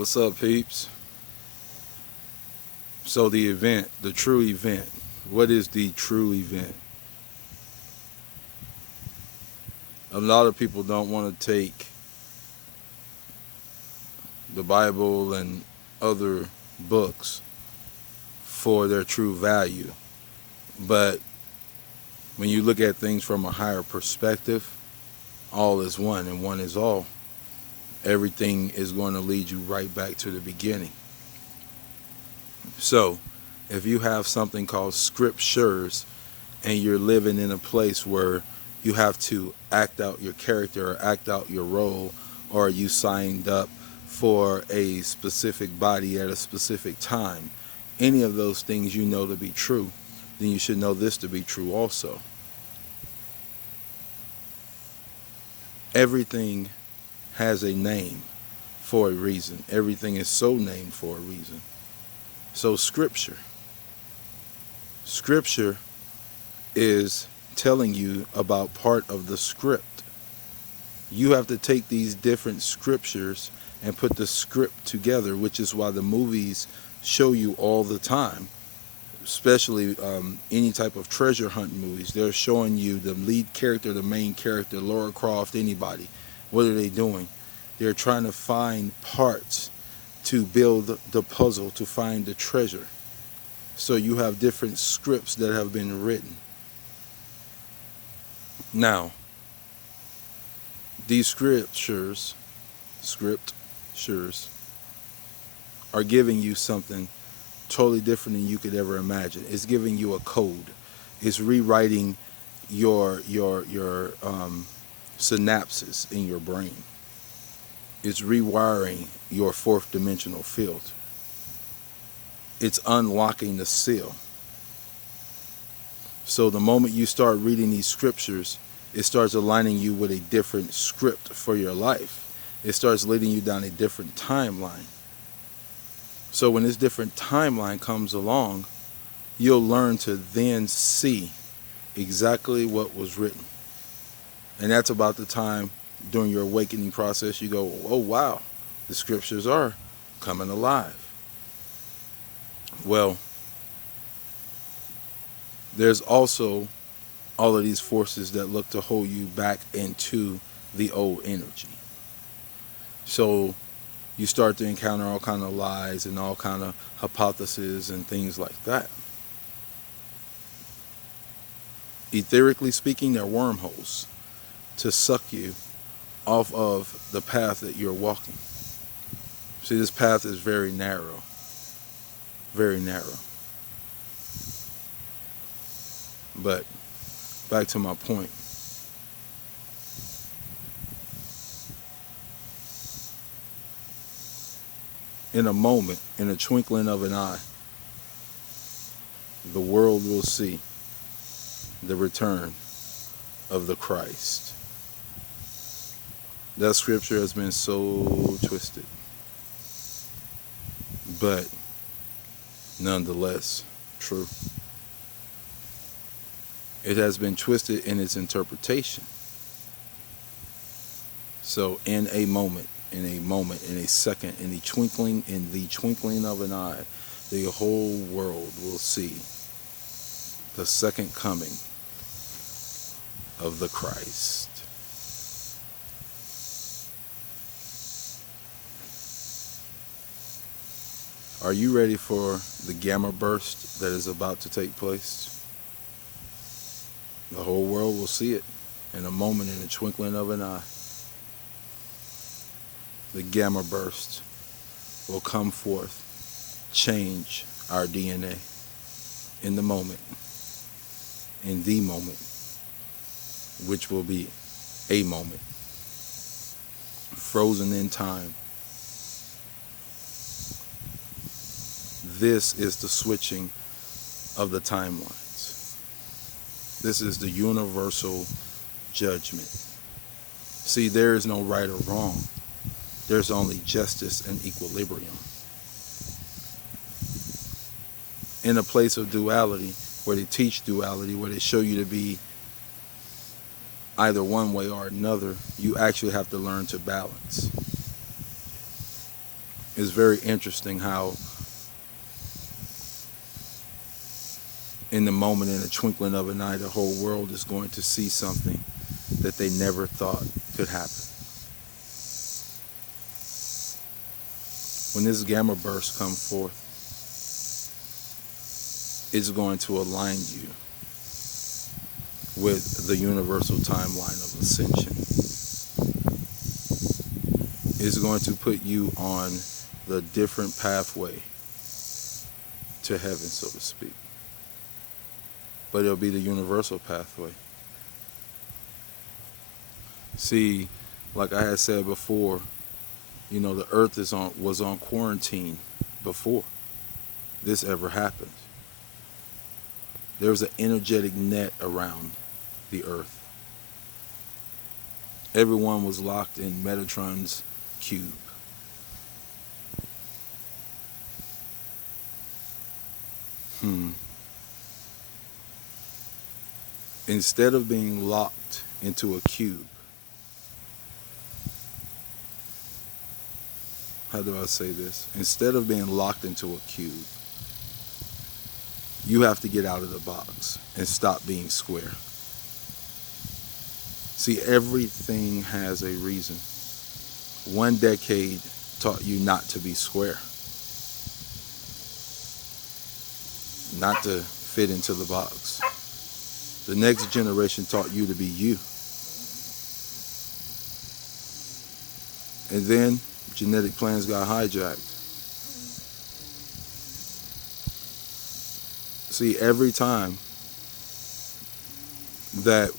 What's up, peeps? So the event, the true event. What is the true event? A lot of people don't want to take the Bible and other books for their true value. But when you look at things from a higher perspective, all is one and one is all. Everything is going to lead you right back to the beginning. So, if you have something called scriptures and you're living in a place where you have to act out your character or act out your role, or you signed up for a specific body at a specific time, any of those things you know to be true, then you should know this to be true also. Everything has a name for a reason. Everything is so named for a reason. So Scripture is telling you about part of the script. You have to take these different scriptures and put the script together, which is why the movies show you all the time, especially any type of treasure hunt movies. They're showing you the lead character, the main character, Laura Croft, anybody. What are they doing? They're trying to find parts to build the puzzle, to find the treasure. So you have different scripts that have been written. Now, these scriptures are giving you something totally different than you could ever imagine. It's giving you a code. It's rewriting your synapses in your brain. It's rewiring your fourth dimensional field. It's unlocking the seal. So the moment you start reading these scriptures, it starts aligning you with a different script for your life. It starts leading you down a different timeline. So when this different timeline comes along, you'll learn to then see exactly what was written. And that's about the time during your awakening process you go, oh wow, the scriptures are coming alive. Well, there's also all of these forces that look to hold you back into the old energy. So you start to encounter all kind of lies and all kind of hypotheses and things like that. Etherically speaking, they're wormholes to suck you off of the path that you're walking. See, this path is very narrow. Very narrow. But back to my point. In a moment, in a twinkling of an eye, the world will see the return of the Christ. That scripture has been so twisted, but nonetheless true. It has been twisted in its interpretation. So in a moment, in a second, in the twinkling of an eye, the whole world will see the second coming of the Christ. Are you ready for the gamma burst that is about to take place? The whole world will see it in a moment, in the twinkling of an eye. The gamma burst will come forth, change our DNA in the moment, which will be a moment, frozen in time. This is the switching of the timelines. This is the universal judgment. See, there is no right or wrong. There's only justice and equilibrium. In a place of duality, where they teach duality, where they show you to be either one way or another, you actually have to learn to balance. It's very interesting how in the moment, in the twinkling of an eye, the whole world is going to see something that they never thought could happen. When this gamma burst comes forth, it's going to align you with the universal timeline of ascension. It's going to put you on the different pathway to heaven, so to speak. But it'll be the universal pathway. See, like I had said before, the earth was on quarantine before this ever happened. There was an energetic net around the earth. Everyone was locked in Metatron's cube. Instead of being locked into a cube, how do I say this? Instead of being locked into a cube, you have to get out of the box and stop being square. See, everything has a reason. One decade taught you not to be square, not to fit into the box. The next generation taught you to be you. And then genetic plans got hijacked. See, every time that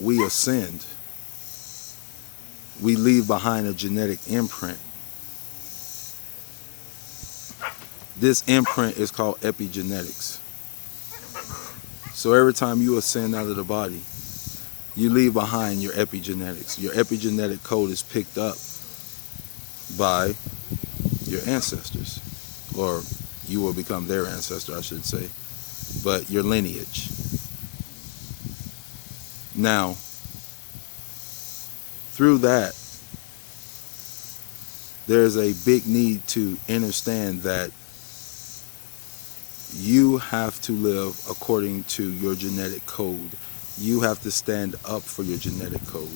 we ascend, we leave behind a genetic imprint. This imprint is called epigenetics. So every time you ascend out of the body, you leave behind your epigenetics. Your epigenetic code is picked up by your ancestors, or you will become their ancestor, I should say, but your lineage. Now, through that, there's a big need to understand that you have to live according to your genetic code. You have to stand up for your genetic code.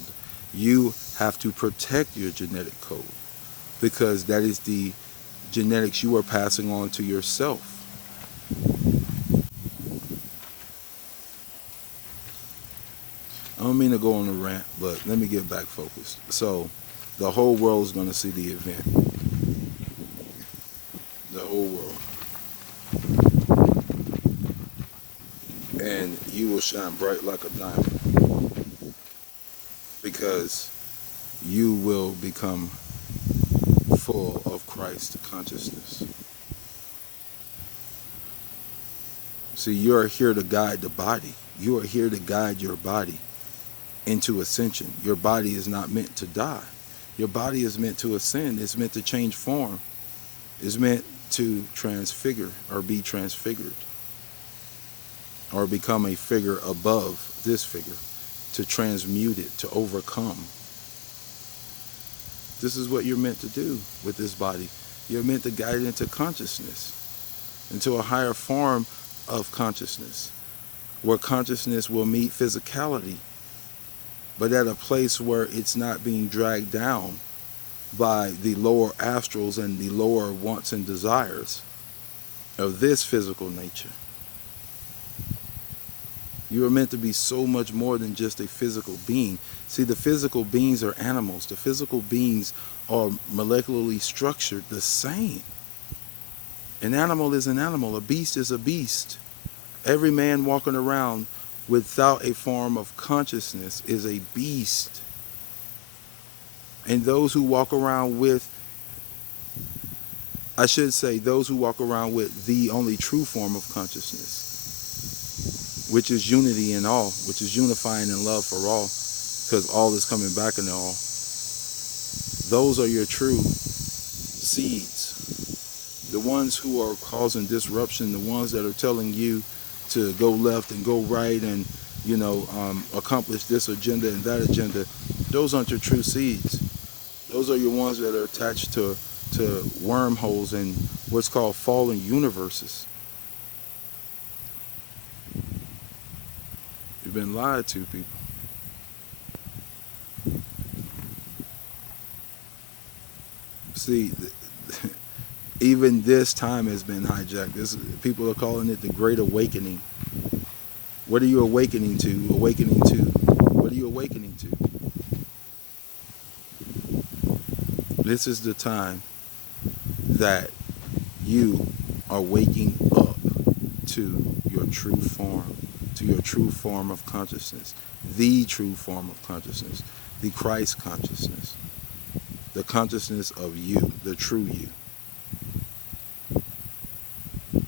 You have to protect your genetic code, because that is the genetics you are passing on to yourself. I don't mean to go on a rant, but let me get back focused. So, the whole world is going to see the event. The whole world. And you will shine bright like a diamond, because you will become full of Christ consciousness. See, you are here to guide the body. You are here to guide your body into ascension. Your body is not meant to die. Your body is meant to ascend. It's meant to change form. It's meant to transfigure or be transfigured, or become a figure above this figure, to transmute it, to overcome. This is what you're meant to do with this body. You're meant to guide it into consciousness, into a higher form of consciousness, where consciousness will meet physicality, but at a place where it's not being dragged down by the lower astrals and the lower wants and desires of this physical nature. You are meant to be so much more than just a physical being. See, the physical beings are animals. The physical beings are molecularly structured the same. An animal is an animal. A beast is a beast. Every man walking around without a form of consciousness is a beast. And those who walk around with, I should say, those who walk around with the only true form of consciousness, which is unity in all, which is unifying in love for all, because all is coming back in all. Those are your true seeds. The ones who are causing disruption, the ones that are telling you to go left and go right and, accomplish this agenda and that agenda, those aren't your true seeds. Those are your ones that are attached to to wormholes and what's called fallen universes. You've been lied to, people. See, even this time has been hijacked. People are calling it the Great Awakening. What are you awakening to? Awakening to? What are you awakening to? This is the time that you are waking up to your true form, to your true form of consciousness, the true form of consciousness, the Christ consciousness, the consciousness of you, the true you,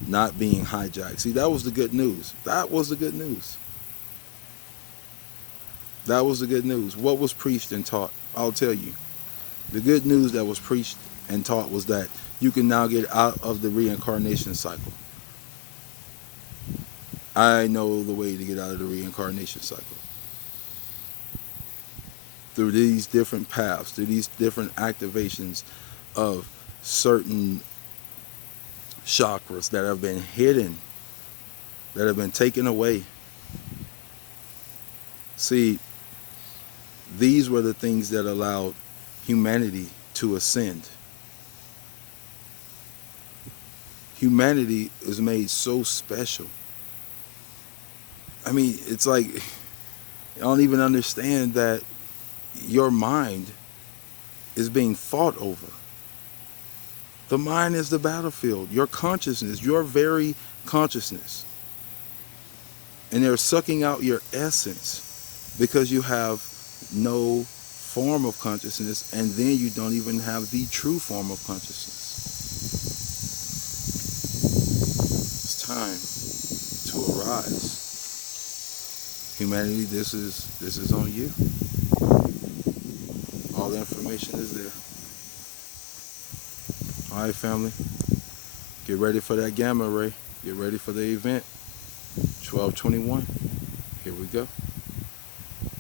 not being hijacked. See, that was the good news. That was the good news. That was the good news. What was preached and taught? I'll tell you. The good news that was preached and taught was that you can now get out of the reincarnation cycle. I know the way to get out of the reincarnation cycle. Through these different paths, through these different activations of certain chakras that have been hidden, that have been taken away. See, these were the things that allowed humanity to ascend. Humanity is made so special. I mean, it's like, I don't even understand that your mind is being fought over. The mind is the battlefield. Your consciousness, your very consciousness. And they're sucking out your essence because you have no form of consciousness, and then you don't even have the true form of consciousness. It's time to arise. Humanity, this is on you. All the information is there. All right, family. Get ready for that gamma ray. Get ready for the event. 12/21. Here we go.